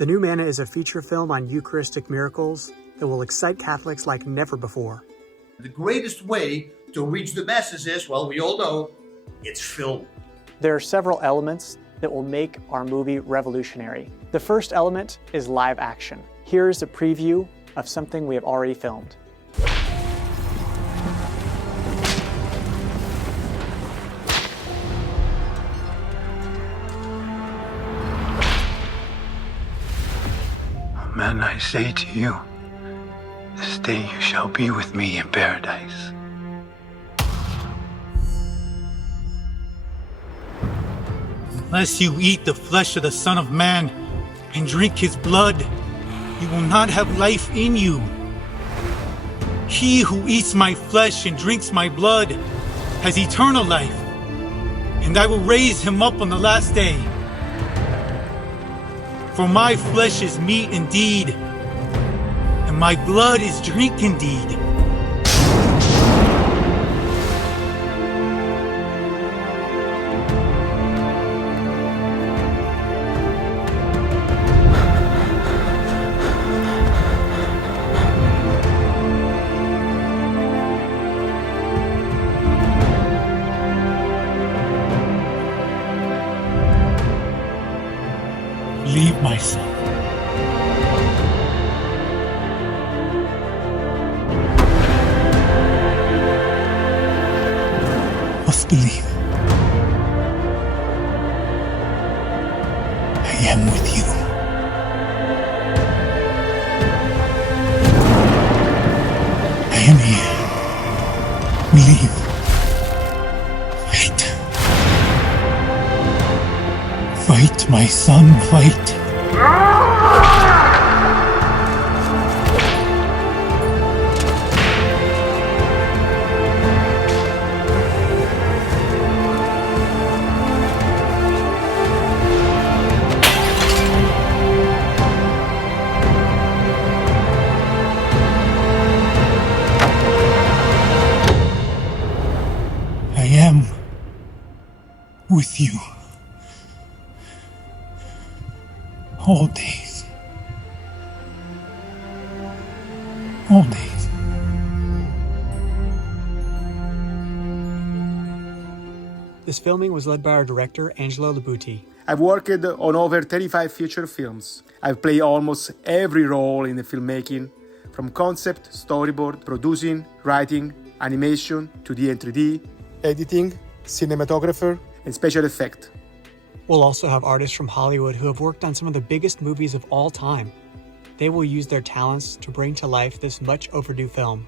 The new Manna is a feature film on Eucharistic miracles that will excite Catholics like never before. The greatest way to reach the masses is, well, we all know, it's film. There are several elements that will make our movie revolutionary. The first element is live action. Here's a preview of something we have already filmed. Amen, I say to you, this day you shall be with me in paradise. Unless you eat the flesh of the Son of Man and drink his blood, you will not have life in you. He who eats my flesh and drinks my blood has eternal life, and I will raise him up on the last day. For my flesh is meat indeed, and my blood is drink indeed. Believe, my son. Must believe. I am with you. I am here. Believe. Fight, my son, fight. I am with you. All days. All days. This filming was led by our director, Angelo Labuti. I've worked on over 35 feature films. I've played almost every role in the filmmaking, from concept, storyboard, producing, writing, animation, 2D and 3D, editing, cinematographer, and special effect. We'll also have artists from Hollywood who have worked on some of the biggest movies of all time. They will use their talents to bring to life this much overdue film.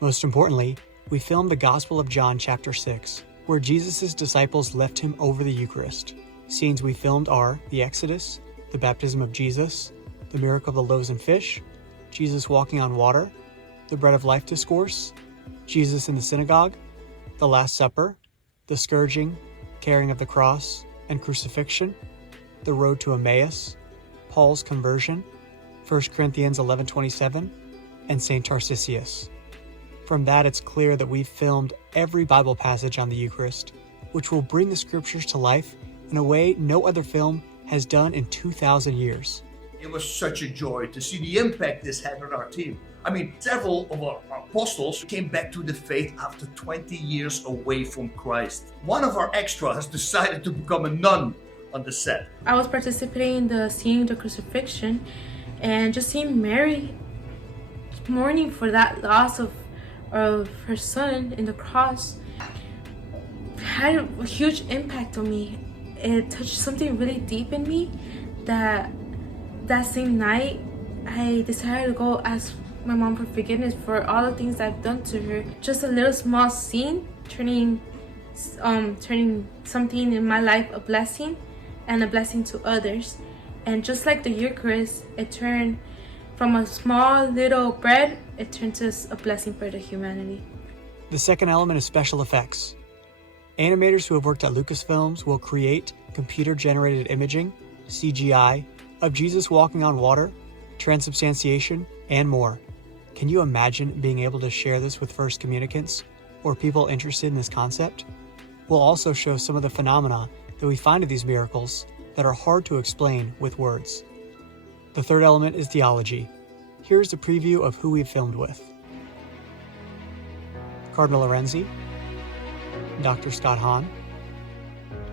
Most importantly, we filmed the Gospel of John chapter 6, where Jesus' disciples left him over the Eucharist. Scenes we filmed are the Exodus, the baptism of Jesus, the miracle of the loaves and fish, Jesus walking on water, the bread of life discourse, Jesus in the synagogue, the Last Supper, the scourging, carrying of the cross, and crucifixion, the road to Emmaus, Paul's conversion, 1 Corinthians 11:27, and St. Tarcisius. From that, it's clear that we've filmed every Bible passage on the Eucharist, which will bring the scriptures to life in a way no other film has done in 2,000 years. It was such a joy to see the impact this had on our team. I mean, several of our apostles came back to the faith after 20 years away from Christ. One of our extras decided to become a nun on the set. I was participating in the seeing the crucifixion and just seeing Mary mourning for that loss of her son in the cross had a huge impact on me. It touched something really deep in me that same night I decided to go ask my mom for forgiveness for all the things I've done to her. Just a little small scene turning something in my life a blessing and a blessing to others. And just like the Eucharist, it turned from a small little bread, it turned to a blessing for the humanity. The second element is special effects. Animators who have worked at Lucasfilms will create computer-generated imaging, CGI, of Jesus walking on water, transubstantiation, and more. Can you imagine being able to share this with first communicants or people interested in this concept? We'll also show some of the phenomena that we find in these miracles that are hard to explain with words. The third element is theology. Here's a preview of who we've filmed with. Cardinal Lorenzi, Dr. Scott Hahn,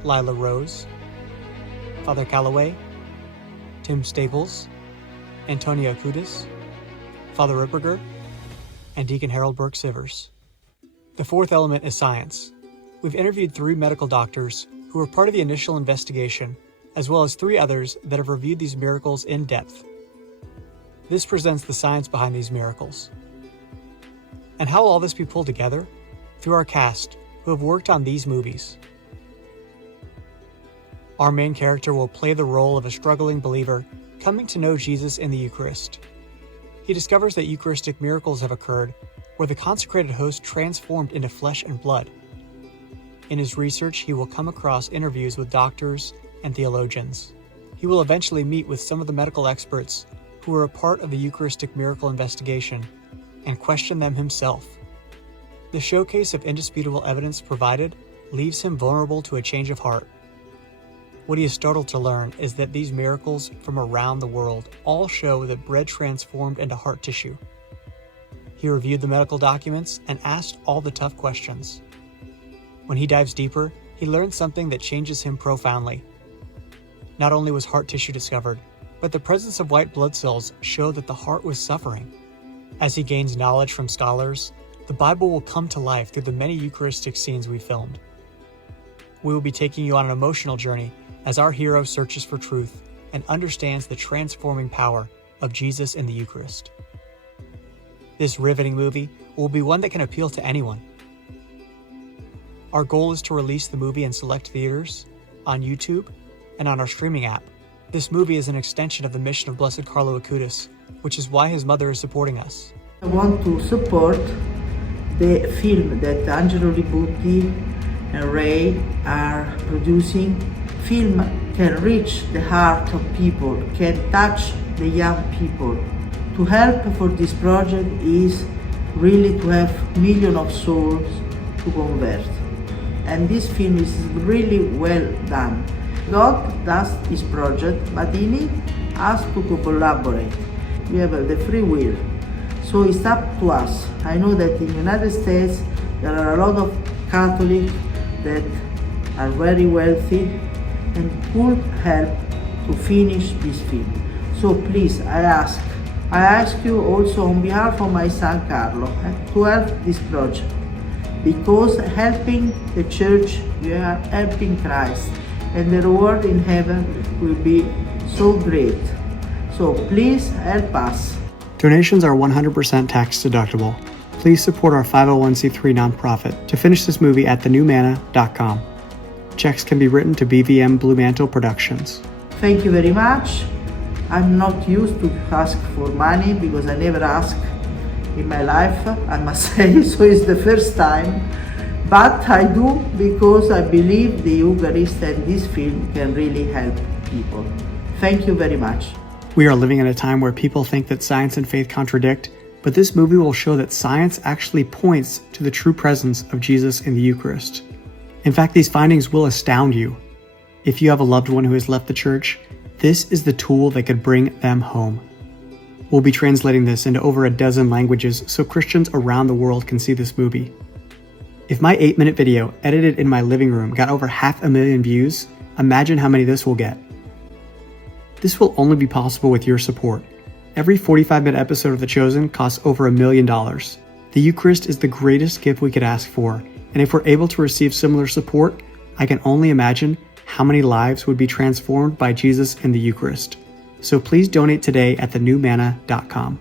Lila Rose, Father Calloway, Tim Staples, Antonia Kudis, Father Ripperger, and Deacon Harold Burke-Sivers. The fourth element is science. We've interviewed 3 medical doctors who were part of the initial investigation, as well as 3 others that have reviewed these miracles in depth. This presents the science behind these miracles. And how will all this be pulled together? Through our cast, who have worked on these movies. Our main character will play the role of a struggling believer coming to know Jesus in the Eucharist. He discovers that Eucharistic miracles have occurred where the consecrated host transformed into flesh and blood. In his research, he will come across interviews with doctors and theologians. He will eventually meet with some of the medical experts who were a part of the Eucharistic miracle investigation and question them himself. The showcase of indisputable evidence provided leaves him vulnerable to a change of heart. What he is startled to learn is that these miracles from around the world all show that bread transformed into heart tissue. He reviewed the medical documents and asked all the tough questions. When he dives deeper, he learns something that changes him profoundly. Not only was heart tissue discovered, but the presence of white blood cells showed that the heart was suffering. As he gains knowledge from scholars, the Bible will come to life through the many Eucharistic scenes we filmed. We will be taking you on an emotional journey as our hero searches for truth and understands the transforming power of Jesus in the Eucharist. This riveting movie will be one that can appeal to anyone. Our goal is to release the movie in select theaters, on YouTube, and on our streaming app. This movie is an extension of the mission of Blessed Carlo Acutis, which is why his mother is supporting us. I want to support the film that Angelo Ributti and Ray are producing. Film can reach the heart of people, can touch the young people. To help for this project is really to have millions of souls to convert. And this film is really well done. God does his project, but he needs us to collaborate. We have the free will. So it's up to us. I know that in the United States there are a lot of Catholics that are very wealthy and could help to finish this film. So please, I ask you also on behalf of my son Carlo to help this project, because helping the church, you are helping Christ, and the reward in heaven will be so great. So please help us. Donations are 100% tax deductible. Please support our 501c3 nonprofit to finish this movie at thenewmanna.com. Checks can be written to BVM Blue Mantle Productions. Thank you very much. I'm not used to ask for money because I never ask in my life, I must say, so it's the first time. But I do because I believe the Eucharist and this film can really help people. Thank you very much. We are living in a time where people think that science and faith contradict, but this movie will show that science actually points to the true presence of Jesus in the Eucharist. In fact, these findings will astound you. If you have a loved one who has left the church, this is the tool that could bring them home. We'll be translating this into over a dozen languages so Christians around the world can see this movie. If my 8-minute video edited in my living room got over 500,000 views, imagine how many this will get. This will only be possible with your support. Every 45-minute episode of The Chosen costs over $1 million. The Eucharist is the greatest gift we could ask for, and if we're able to receive similar support, I can only imagine how many lives would be transformed by Jesus in the Eucharist. So please donate today at thenewmanna.com.